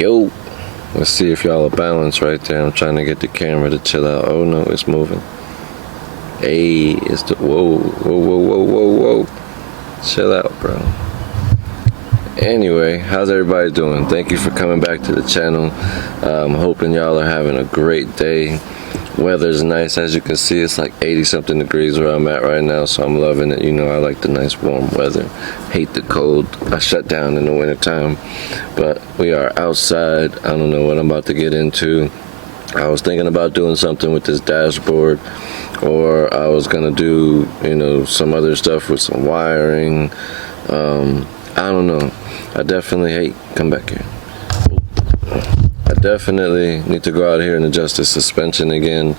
Yo, let's see if y'all are balanced right there. I'm trying to get the camera to chill out. Oh no, it's moving. Hey, it's the whoa. Chill out, bro. Anyway, how's everybody doing? Thank you for coming back to the channel. I'm hoping y'all are having a great day. Weather's nice, as you can see. It's like 80 something degrees where I'm at right now, so I'm loving it. You know, I like the nice warm weather. Hate the cold. I shut down in the wintertime, but we are outside. I don't know what I'm about to get into. I was thinking about doing something with this dashboard, or I was gonna do, you know, some other stuff with some wiring. I don't know. I definitely come back here. I definitely need to go out here and adjust the suspension again.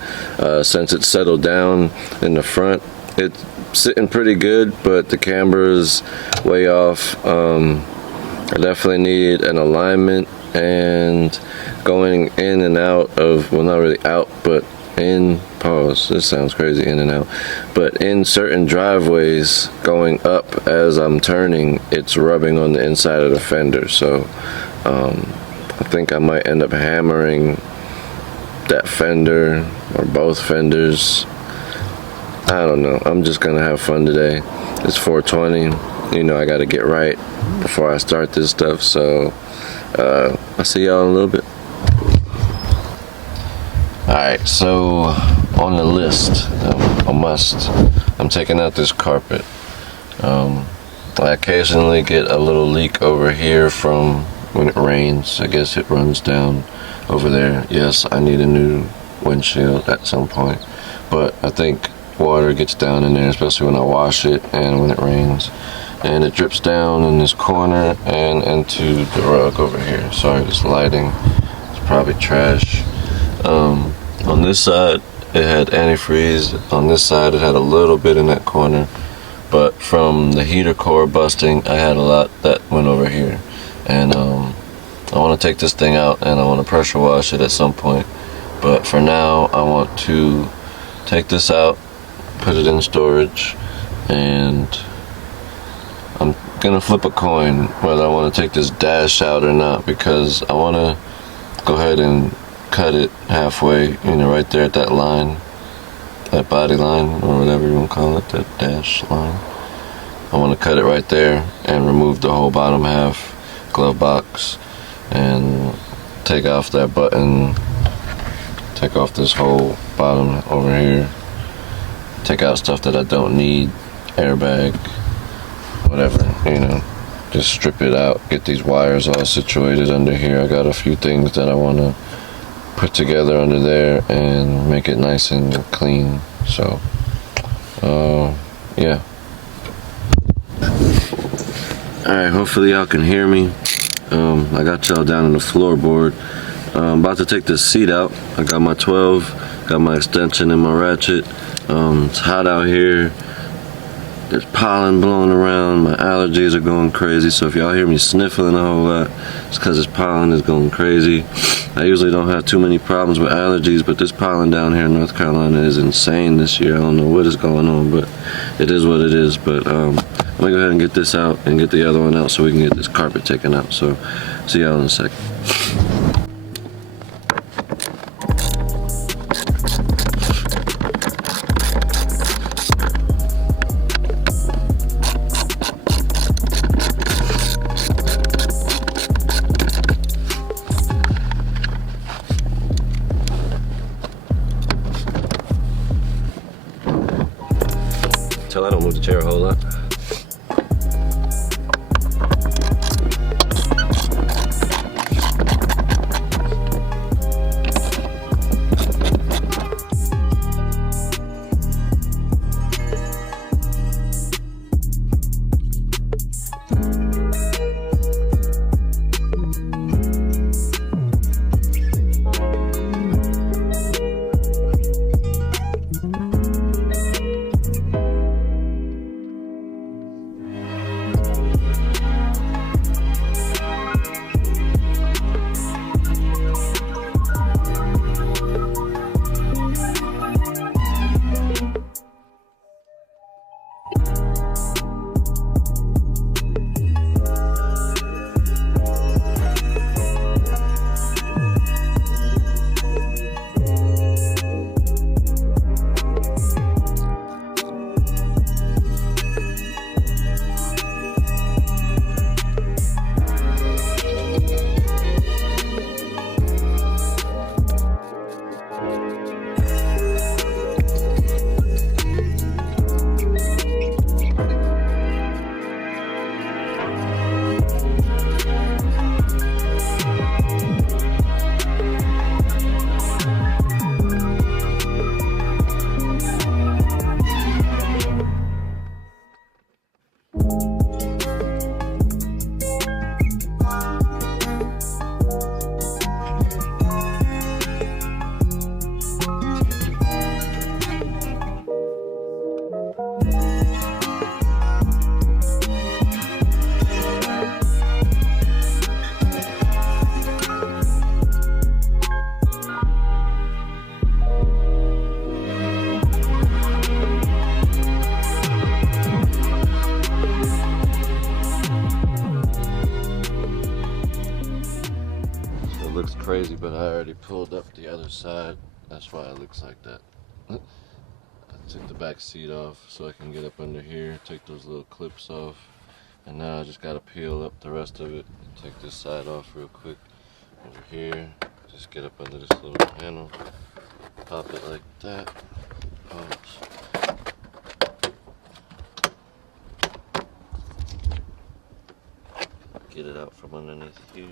Since it's settled down in the front, it's sitting pretty good, but the camber's way off. I definitely need an alignment, and going in and out of, well, not really out, but in, pause, this sounds crazy, in and out, but in certain driveways going up as I'm turning, it's rubbing on the inside of the fender. So I think I might end up hammering that fender or both fenders. I don't know. I'm just gonna have fun today. It's 4:20. You know, I gotta get right before I start this stuff. So I'll see y'all in a little bit. Alright, so on the list, a must, I'm taking out this carpet. I occasionally get a little leak over here from when it rains. I guess it runs down over there. Yes, I need a new windshield at some point, but I think water gets down in there, especially when I wash it and when it rains, and it drips down in this corner and into the rug over here. Sorry, this lighting is probably trash. On this side it had antifreeze. On this side it had a little bit in that corner, but from the heater core busting I had a lot that went over here. And I want to take this thing out and I want to pressure wash it at some point, but for now I want to take this out, put it in storage, and I'm gonna flip a coin whether I want to take this dash out or not, because I want to go ahead and cut it halfway, you know, right there at that line, that body line, or whatever you want to call it, that dash line. I want to cut it right there and remove the whole bottom half glove box and take off that button, take off this whole bottom over here, take out stuff that I don't need, airbag, whatever, you know, just strip it out, get these wires all situated under here. I got a few things that I want to put together under there and make it nice and clean. So yeah. Alright, hopefully y'all can hear me. I got y'all down on the floorboard. I'm about to take this seat out. I got my 12, got my extension and my ratchet. It's hot out here. There's pollen blowing around. My allergies are going crazy, so if y'all hear me sniffling a whole lot, it's because this pollen is going crazy. I usually don't have too many problems with allergies, but this pollen down here in North Carolina is insane this year. I don't know what is going on, but it is what it is. But I'm gonna go ahead and get this out and get the other one out so we can get this carpet taken out. So see y'all in a second. Tell I don't move the chair a whole lot. looks crazy, but I already pulled up the other side. That's why it looks like that. I took the back seat off so I can get up under here, take those little clips off, and now I just gotta peel up the rest of it. Take this side off real quick. Over here, just get up under this little handle, pop it like that. Pause. Get it out from underneath here.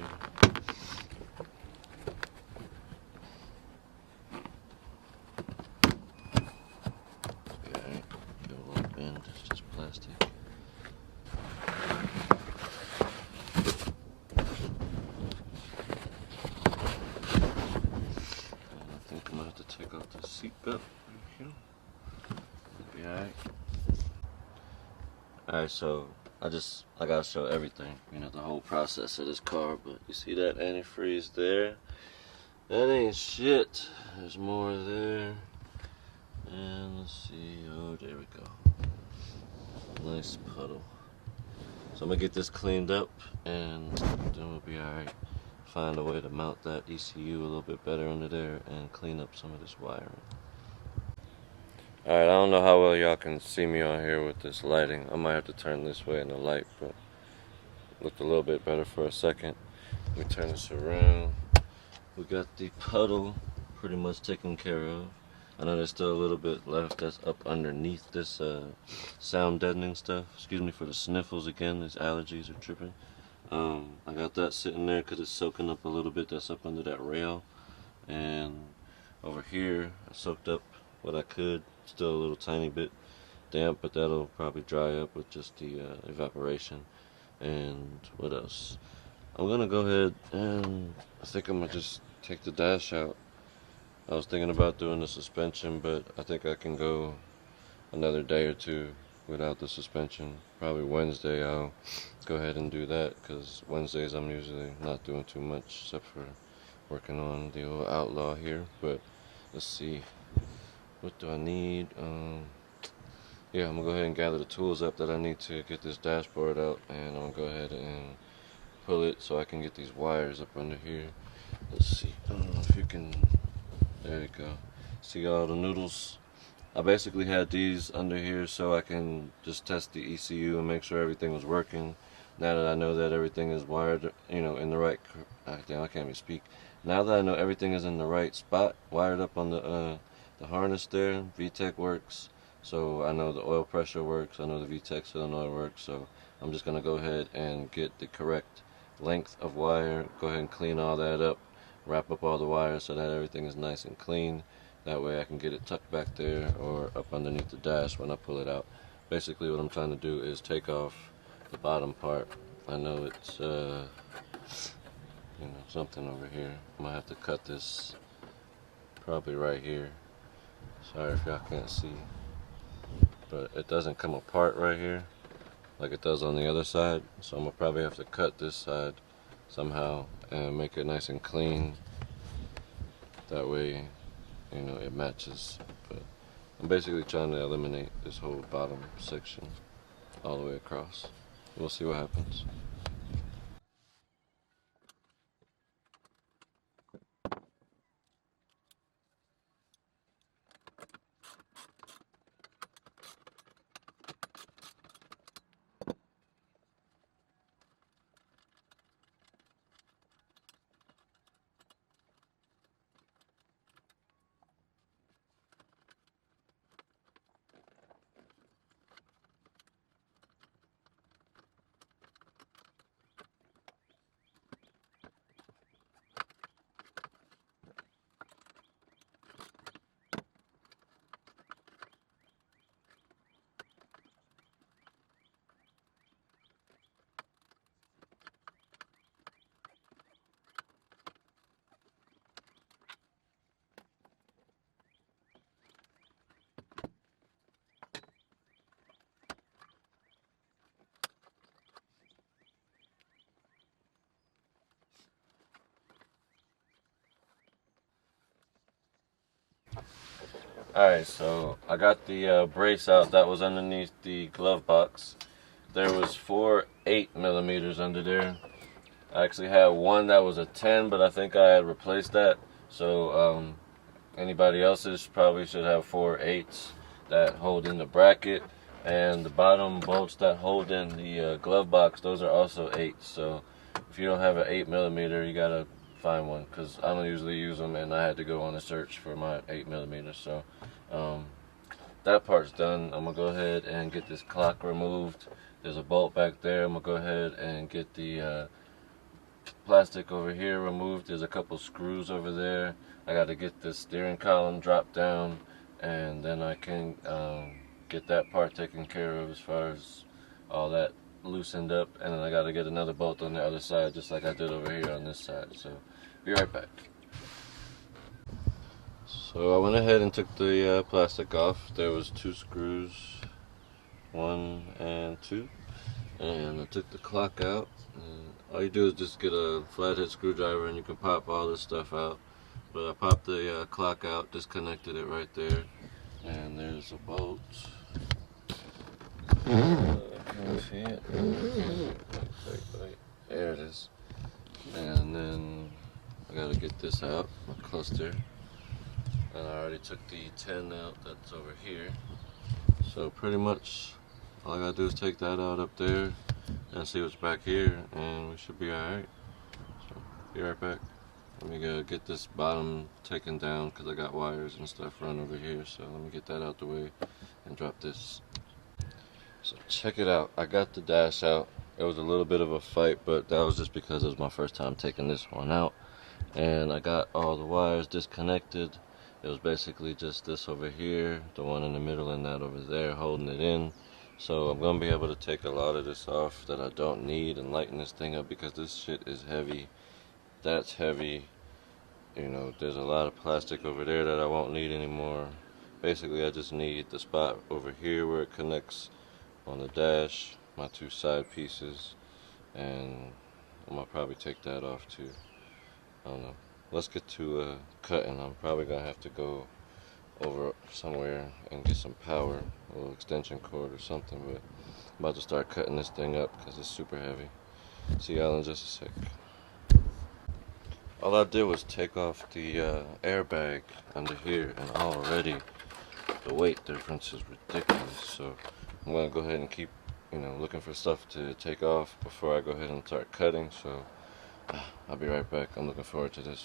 Alright, give it a little bend, it's just plastic. And I think I'm gonna have to take off the seat belt right here. It'll be alright. Alright, so I gotta show everything, you know, the whole process of this car, but you see that antifreeze there? That ain't shit. There's more there. And let's see, oh, there we go. Nice puddle. So I'm gonna get this cleaned up and then we'll be alright. Find a way to mount that ECU a little bit better under there and clean up some of this wiring. Alright, I don't know how well y'all can see me on here with this lighting. I might have to turn this way in the light, but it looked a little bit better for a second. Let me turn this around. We got the puddle pretty much taken care of. I know there's still a little bit left that's up underneath this sound deadening stuff. Excuse me for the sniffles again, these allergies are tripping. I got that sitting there because it's soaking up a little bit that's up under that rail. And over here, I soaked up what I could. Still a little tiny bit damp, but that'll probably dry up with just the evaporation. And what else? I'm gonna go ahead and I think I'm gonna just take the dash out. I was thinking about doing the suspension, but I think I can go another day or two without the suspension. Probably Wednesday I'll go ahead and do that, because Wednesdays I'm usually not doing too much except for working on the old Outlaw here. But let's see, what do I need? Yeah, I'm gonna go ahead and gather the tools up that I need to get this dashboard out, and I'm gonna go ahead and pull it so I can get these wires up under here. Let's see, I don't know if you can, there you go. See all the noodles? I basically had these under here so I can just test the ECU and make sure everything was working. Now that I know that everything is wired, you know, in the right, damn, I can't even speak. Now that I know everything is in the right spot, wired up on the harness there, VTEC works. So I know the oil pressure works, I know the VTEC solenoid works, so I'm just gonna go ahead and get the correct length of wire, go ahead and clean all that up, wrap up all the wires so that everything is nice and clean. That way I can get it tucked back there or up underneath the dash when I pull it out. Basically what I'm trying to do is take off the bottom part. I know it's, you know, something over here. I might have to cut this probably right here. Sorry if y'all can't see. But it doesn't come apart right here like it does on the other side. So I'm gonna probably have to cut this side somehow and make it nice and clean. That way, you know, it matches. But I'm basically trying to eliminate this whole bottom section all the way across. We'll see what happens. Alright, so I got the brace out that was underneath the glove box. There was 4 8mm under there. I actually had one that was a 10, but I think I had replaced that. So anybody else's probably should have 4 8s that hold in the bracket, and the bottom bolts that hold in the glove box, those are also 8s. So if you don't have an 8mm, you gotta find one, because I don't usually use them, and I had to go on a search for my 8mm. So that part's done. I'm gonna go ahead and get this clock removed. There's a bolt back there. I'm gonna go ahead and get the plastic over here removed. There's a couple screws over there. I got to get the steering column dropped down, and then I can get that part taken care of as far as all that loosened up, and then I got to get another bolt on the other side, just like I did over here on this side. So be right back. So I went ahead and took the plastic off. There was 2 screws, 1 and 2, and I took the clock out. All you do is just get a flathead screwdriver and you can pop all this stuff out. But I popped the clock out, disconnected it right there, and there's a bolt. Can you see it? Wait. There it is. And then I gotta get this out, my cluster. And I already took the 10 out that's over here. So pretty much all I gotta do is take that out up there and see what's back here, and we should be alright. So be right back. Let me go get this bottom taken down because I got wires and stuff run over here. So let me get that out the way and drop this. So check it out. I got the dash out. It was a little bit of a fight, but that was just because it was my first time taking this one out. And I got all the wires disconnected. It was basically just this over here, the one in the middle, and that over there holding it in. So I'm going to be able to take a lot of this off that I don't need and lighten this thing up, because this shit is heavy. That's heavy. You know, there's a lot of plastic over there that I won't need anymore. Basically, I just need the spot over here where it connects on the dash, my 2 side pieces, and I'm going to probably take that off too. I don't know. Let's get to cutting. I'm probably going to have to go over somewhere and get some power, a little extension cord or something, but I'm about to start cutting this thing up because it's super heavy. See y'all in just a sec. All I did was take off the airbag under here, and already the weight difference is ridiculous. So I'm going to go ahead and keep, looking for stuff to take off before I go ahead and start cutting. So I'll be right back. I'm looking forward to this.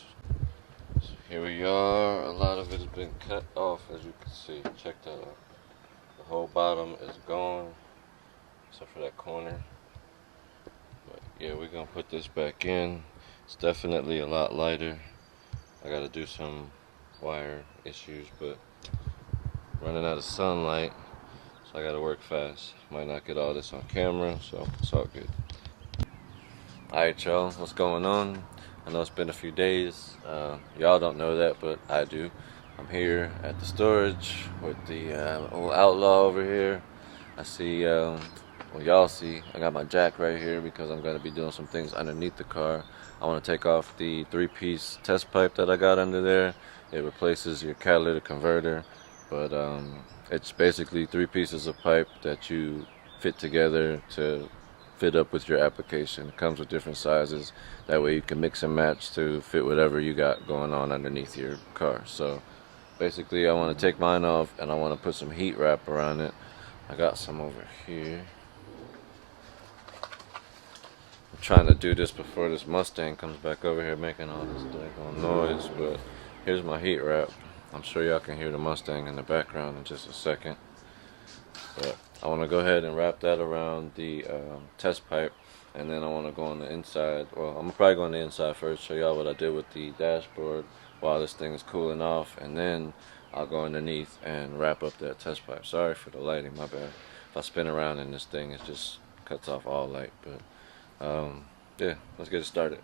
So here we are. A lot of it has been cut off, as you can see. Check that out. The whole bottom is gone, except for that corner. But yeah, we're gonna put this back in. It's definitely a lot lighter. I gotta do some wire issues, but running out of sunlight, so I gotta work fast. Might not get all this on camera, so it's all good. Alright y'all, what's going on? I know it's been a few days. Y'all don't know that, but I do. I'm here at the storage with the old outlaw over here. I see, y'all see, I got my jack right here because I'm going to be doing some things underneath the car. I want to take off the 3-piece test pipe that I got under there. It replaces your catalytic converter, but it's basically 3 pieces of pipe that you fit together to fit up with your application. It comes with different sizes. That way you can mix and match to fit whatever you got going on underneath your car. So basically I want to take mine off and I want to put some heat wrap around it. I got some over here. I'm trying to do this before this Mustang comes back over here making all this daggone noise, but here's my heat wrap. I'm sure y'all can hear the Mustang in the background in just a second. But I want to go ahead and wrap that around the test pipe, and then I want to go on the inside. Well, I'm probably going on the inside first, show y'all what I did with the dashboard while this thing is cooling off, and then I'll go underneath and wrap up that test pipe. Sorry for the lighting, my bad. If I spin around in this thing, it just cuts off all light. But yeah, let's get it started.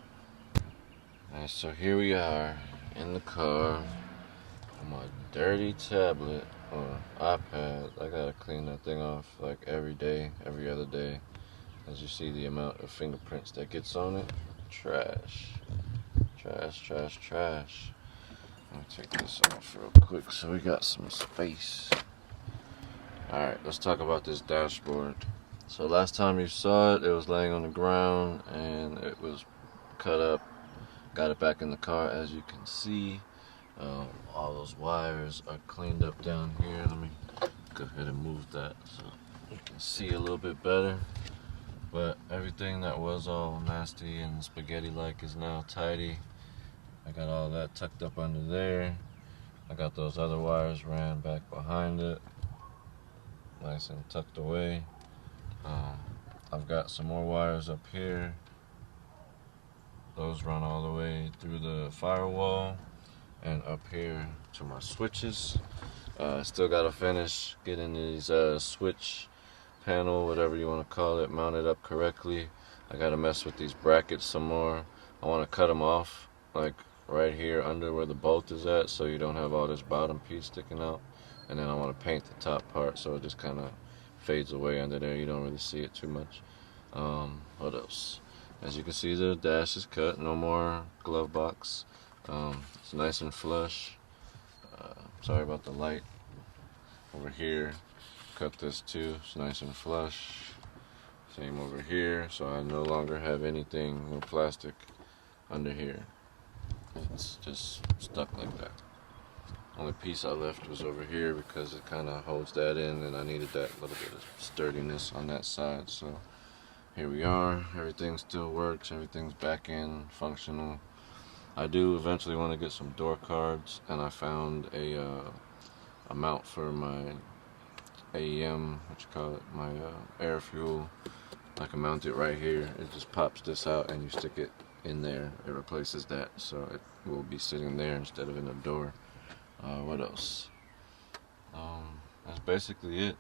Alright, so here we are in the car on my dirty tablet or iPad. I gotta clean that thing off like every day, every other day. As you see the amount of fingerprints that gets on it. Trash. Trash, trash, trash. Let me take this off real quick so we got some space. Alright, let's talk about this dashboard. So last time you saw it, it was laying on the ground and it was cut up. Got it back in the car, as you can see. All those wires are cleaned up down here. Let me go ahead and move that so you can see a little bit better. But everything that was all nasty and spaghetti-like is now tidy. I got all that tucked up under there. I got those other wires ran back behind it, nice and tucked away. I've got some more wires up here. Those run all the way through the firewall and up here to my switches. Still got to finish getting these switch panel, whatever you want to call it, mounted up correctly. I got to mess with these brackets some more. I want to cut them off like right here under where the bolt is at, so you don't have all this bottom piece sticking out. And then I want to paint the top part so it just kind of fades away under there. You don't really see it too much. What else? As you can see, the dash is cut. No more glove box. It's nice and flush. Sorry about the light. Over here, cut this too. It's nice and flush. Same over here. So I no longer have anything, no plastic under here. It's just stuck like that. Only piece I left was over here because it kind of holds that in, and I needed that little bit of sturdiness on that side. So here we are. Everything still works. Everything's back in, functional. I do eventually want to get some door cards, and I found a mount for my AEM, what you call it, my air fuel. I can mount it right here. It just pops this out and you stick it in there. It replaces that, so it will be sitting there instead of in the door. What else? That's basically it.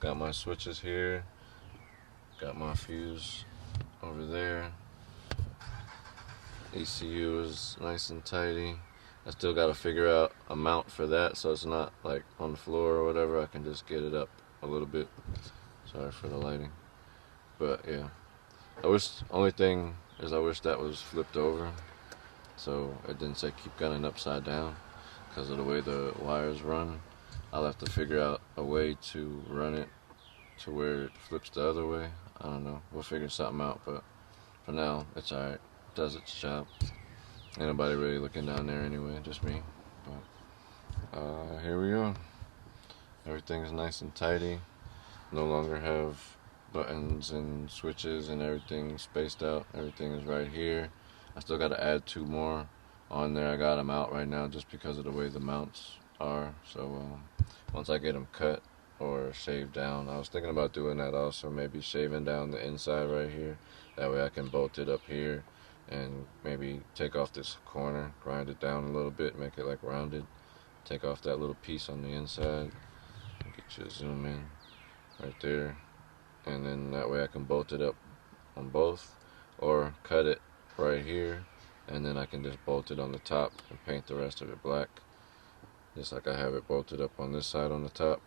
Got my switches here. Got my fuse over there. ECU is nice and tidy. I still got to figure out a mount for that so it's not like on the floor or whatever. I can just get it up a little bit. Sorry for the lighting. But yeah, only thing is I wish that was flipped over so it didn't say keep gunning upside down because of the way the wires run. I'll have to figure out a way to run it to where it flips the other way. I don't know. We'll figure something out, but for now, it's alright. Does its job. Ain't nobody really looking down there anyway, just me. But here we are. Everything's nice and tidy. No longer have buttons and switches and everything spaced out. Everything is right here. I still got to add 2 more on there. I got them out right now just because of the way the mounts are. So once I get them cut or shaved down, I was thinking about doing that also, maybe shaving down the inside right here. That way I can bolt it up here and maybe take off this corner, grind it down a little bit, make it like rounded. Take off that little piece on the inside. Get you a zoom in right there. And then that way I can bolt it up on both, or cut it right here and then I can just bolt it on the top and paint the rest of it black, just like I have it bolted up on this side on the top.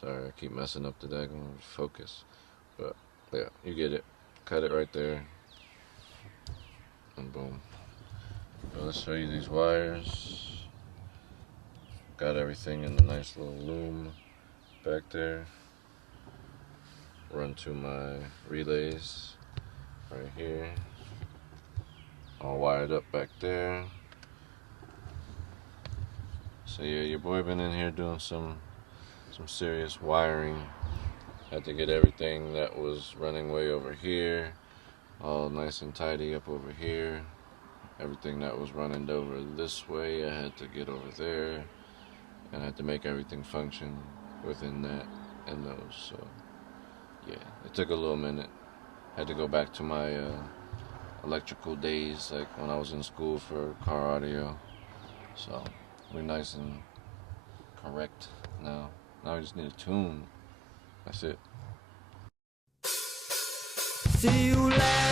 Sorry, I keep messing up the daggone focus, but yeah, you get it. Cut it right there and boom. So let's show you these wires. Got everything in the nice little loom back there. Run to my relays right here. All wired up back there. So yeah, your boy been in here doing some serious wiring. Had to get everything that was running way over here all nice and tidy up over here. Everything that was running over this way I had to get over there, and I had to make everything function within that and those. So yeah, it took a little minute. Had to go back to my electrical days, like when I was in school for car audio. So we're nice and correct now. Now we just need a tune. That's it. See you later.